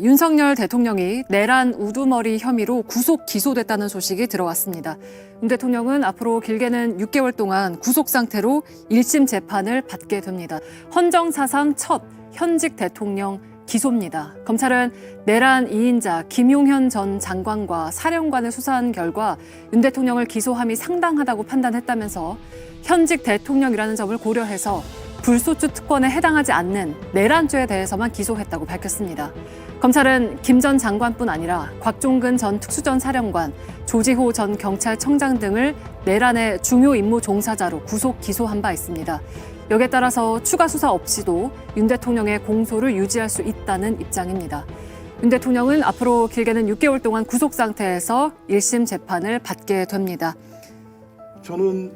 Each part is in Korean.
윤석열 대통령이 내란 우두머리 혐의로 구속 기소됐다는 소식이 들어왔습니다. 윤 대통령은 앞으로 길게는 6개월 동안 구속 상태로 1심 재판을 받게 됩니다. 헌정 사상 첫 현직 대통령 기소입니다. 검찰은 내란 2인자 김용현 전 장관과 사령관을 수사한 결과 윤 대통령을 기소함이 상당하다고 판단했다면서 현직 대통령이라는 점을 고려해서 불소추 특권에 해당하지 않는 내란죄에 대해서만 기소했다고 밝혔습니다. 검찰은 김 전 장관뿐 아니라 곽종근 전 특수전 사령관, 조지호 전 경찰청장 등을 내란의 중요 임무 종사자로 구속 기소한 바 있습니다. 여기에 따라서 추가 수사 없이도 윤 대통령의 공소를 유지할 수 있다는 입장입니다. 윤 대통령은 앞으로 길게는 6개월 동안 구속 상태에서 1심 재판을 받게 됩니다. 저는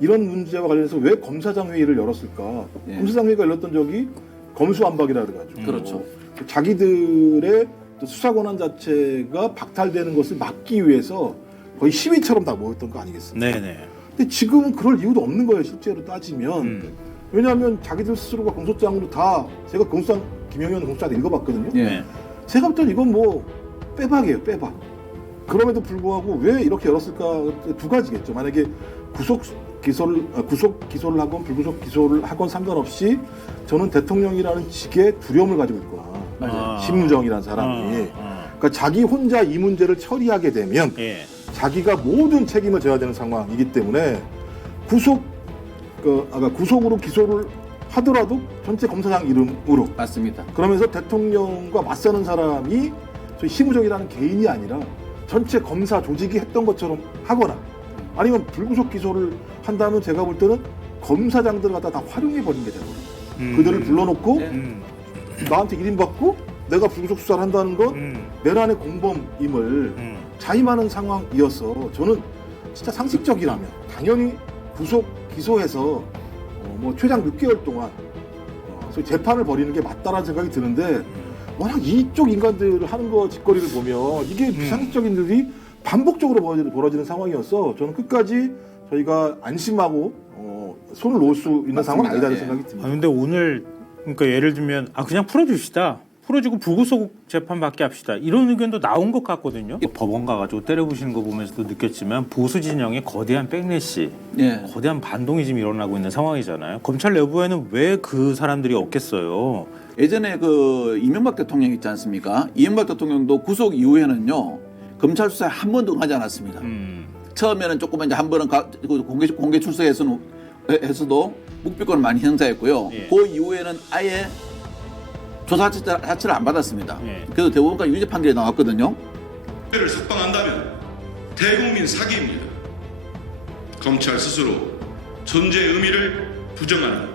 이런 문제와 관련해서 왜 검사장 회의를 열었을까? 예. 검사장 회의가 열렸던 적이 검수완박이라 그래가지고 그렇죠. 자기들의 수사 권한 자체가 박탈되는 것을 막기 위해서 거의 시위처럼 다 모였던 거 아니겠습니까? 네네. 근데 지금은 그럴 이유도 없는 거예요, 실제로 따지면. 왜냐하면 자기들 스스로가 공소장으로 다, 제가 공소장, 김용현 공소장 읽어봤거든요. 예. 제가 볼 땐 이건 뭐 빼박이에요, 빼박. 그럼에도 불구하고 왜 이렇게 열었을까? 두 가지겠죠. 만약에 구속 기소를 하건 불구속 기소를 하건 상관없이 저는 대통령이라는 직에 두려움을 가지고 있거나 맞아요. 심무정이라는 사람이 그러니까 자기 혼자 이 문제를 처리하게 되면 예. 자기가 모든 책임을 져야 되는 상황이기 때문에 구속으로 기소를 하더라도 전체 검사장 이름으로 맞습니다. 그러면서 대통령과 맞서는 사람이 소위 심무정이라는 개인이 아니라 전체 검사 조직이 했던 것처럼 하거나 아니면 불구속 기소를 한다면 제가 볼 때는 검사장들을 갖다 다 활용해 버린 게 되거든요. 그들을 불러놓고 나한테 일임 받고 내가 불구속 수사를 한다는 건 내란의 공범임을 자임하는 상황이어서 저는 진짜 상식적이라면 당연히 구속 기소해서 뭐 최장 6개월 동안 소위 재판을 벌이는 게 맞다라는 생각이 드는데 워낙 이쪽 인간들을 하는 거 짓거리를 보면 이게 비상식적인 일이 반복적으로 벌어지는 상황이어서 저는 끝까지 저희가 안심하고 손을 놓을 수 있는 상황은 아니다는 생각이 듭니다. 근데 오늘 그러니까 예를 들면 그냥 풀어줍시다. 풀어주고 불구속 재판 받게 합시다. 이런 의견도 나온 것 같거든요. 법원 가가지고 때려부시는 거 보면서도 느꼈지만 보수 진영의 거대한 백래시, 예. 거대한 반동이 지금 일어나고 있는 상황이잖아요. 검찰 내부에는 왜 그 사람들이 없겠어요? 예전에 그 이명박 대통령 있지 않습니까? 이명박 대통령도 구속 이후에는요 검찰 수사에 한 번도 하지 않았습니다. 처음에는 조금만 이제 한 번은 공개 출석해서도 묵비권을 많이 행사했고요. 예. 그 이후에는 아예 조사 자체를 안 받았습니다. 예. 그래서 대법원까지 유죄 판결이 나왔거든요. 를 석방한다면 대국민 사기입니다. 검찰 스스로 존재의 의미를 부정하는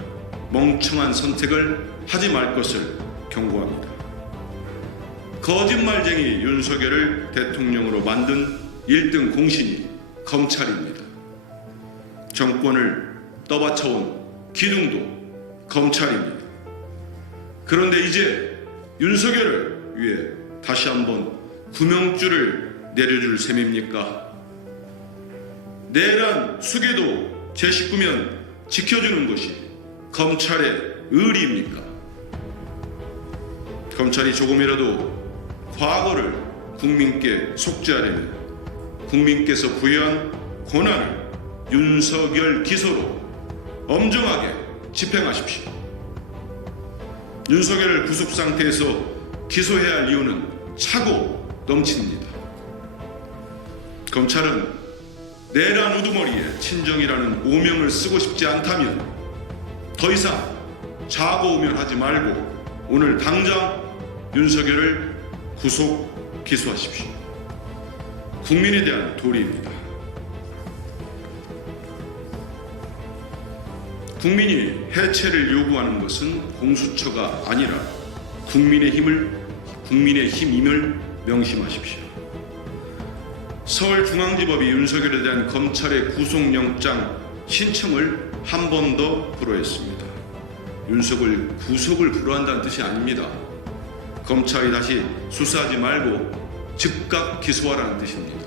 멍청한 선택을 하지 말 것을 경고합니다. 거짓말쟁이 윤석열을 대통령으로 만든 1등 공신이 검찰입니다. 정권을 떠받쳐온 기둥도 검찰입니다. 그런데 이제 윤석열을 위해 다시 한번 구명줄을 내려줄 셈입니까? 내란 수계도 제 식구면 지켜주는 것이 검찰의 의리입니까? 검찰이 조금이라도 과거를 국민께 속죄하려면 국민께서 부여한 권한을 윤석열 기소로 엄정하게 집행하십시오. 윤석열을 구속 상태에서 기소해야 할 이유는 차고 넘칩니다. 검찰은 내란 우두머리에 친정이라는 오명을 쓰고 싶지 않다면 더 이상 자고우면하지 말고 오늘 당장 윤석열을 구속 기소하십시오. 국민에 대한 도리입니다. 국민이 해체를 요구하는 것은 공수처가 아니라 국민의힘임을 명심하십시오. 서울중앙지법이 윤석열에 대한 검찰의 구속영장 신청을 한 번 더 불허했습니다. 윤석을 구속을 불허한다는 뜻이 아닙니다. 검찰이 다시 수사하지 말고 즉각 기소하라는 뜻입니다.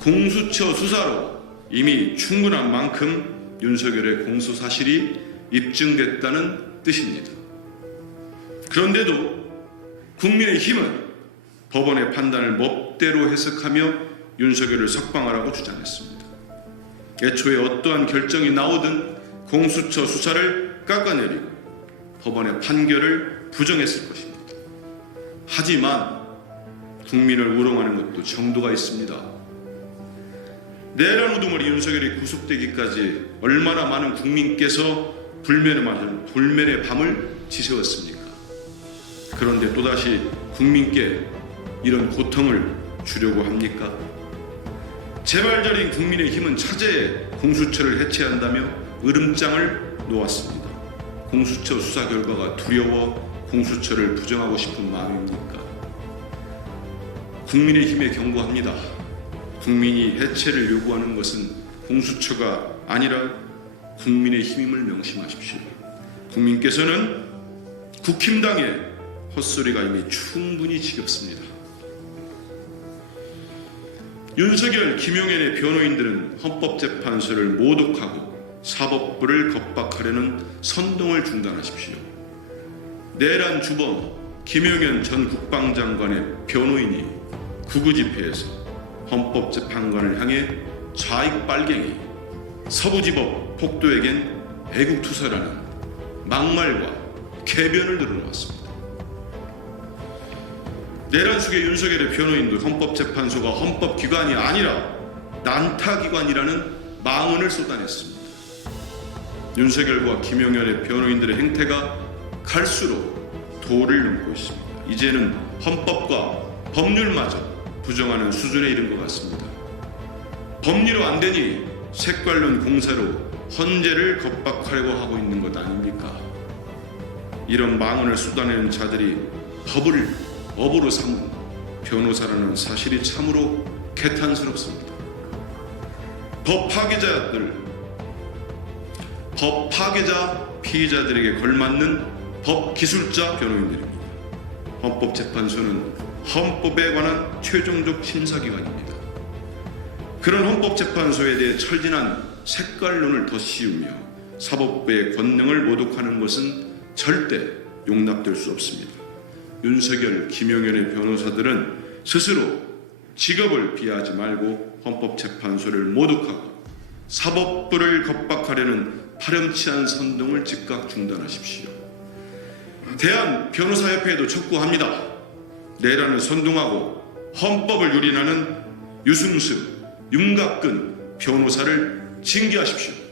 공수처 수사로 이미 충분한 만큼 윤석열의 공소 사실이 입증됐다는 뜻입니다. 그런데도 국민의힘은 법원의 판단을 멋대로 해석하며 윤석열을 석방하라고 주장했습니다. 애초에 어떠한 결정이 나오든 공수처 수사를 깎아내리고 법원의 판결을 부정했을 것입니다. 하지만 국민을 우롱하는 것도 정도가 있습니다. 내란 우두머리 윤석열이 구속되기까지 얼마나 많은 국민께서 불면의 밤을 지새웠습니까? 그런데 또다시 국민께 이런 고통을 주려고 합니까? 재발절인 국민의힘은 차제에 공수처를 해체한다며 으름장을 놓았습니다. 공수처 수사 결과가 두려워 공수처를 부정하고 싶은 마음입니까? 국민의힘에 경고합니다. 국민이 해체를 요구하는 것은 공수처가 아니라 국민의힘임을 명심하십시오. 국민께서는 국힘당의 헛소리가 이미 충분히 지겹습니다. 윤석열, 김용현의 변호인들은 헌법재판소를 모독하고 사법부를 겁박하려는 선동을 중단하십시오. 내란 주범 김용현 전 국방장관의 변호인이 구구집회에서 헌법재판관을 향해 좌익 빨갱이, 서부지법 폭도에겐 애국투사라는 막말과 궤변을 늘어놓았습니다. 내란 속의 윤석열의 변호인도 헌법재판소가 헌법기관이 아니라 난타기관이라는 망언을 쏟아냈습니다. 윤석열과 김용현의 변호인들의 행태가 갈수록 도를 넘고 있습니다. 이제는 헌법과 법률마저 부정하는 수준에 이른 것 같습니다. 법리로 안 되니 색깔론 공사로 헌재를 겁박하려고 하고 있는 것 아닙니까? 이런 망언을 쏟아내는 자들이 법을 업으로 삼은 변호사라는 사실이 참으로 개탄스럽습니다. 법 파괴자 피의자들에게 걸맞는 법 기술자 변호인들입니다. 헌법재판소는 헌법에 관한 최종적 심사기관입니다. 그런 헌법재판소에 대해 철진한 색깔론을 덧씌우며 사법부의 권능을 모독하는 것은 절대 용납될 수 없습니다. 윤석열, 김용현의 변호사들은 스스로 직업을 비하하지 말고 헌법재판소를 모독하고 사법부를 겁박하려는 파렴치한 선동을 즉각 중단하십시오. 대한변호사협회에도 촉구합니다. 내란을 선동하고 헌법을 유린하는 유승수, 윤곽근 변호사를 징계하십시오.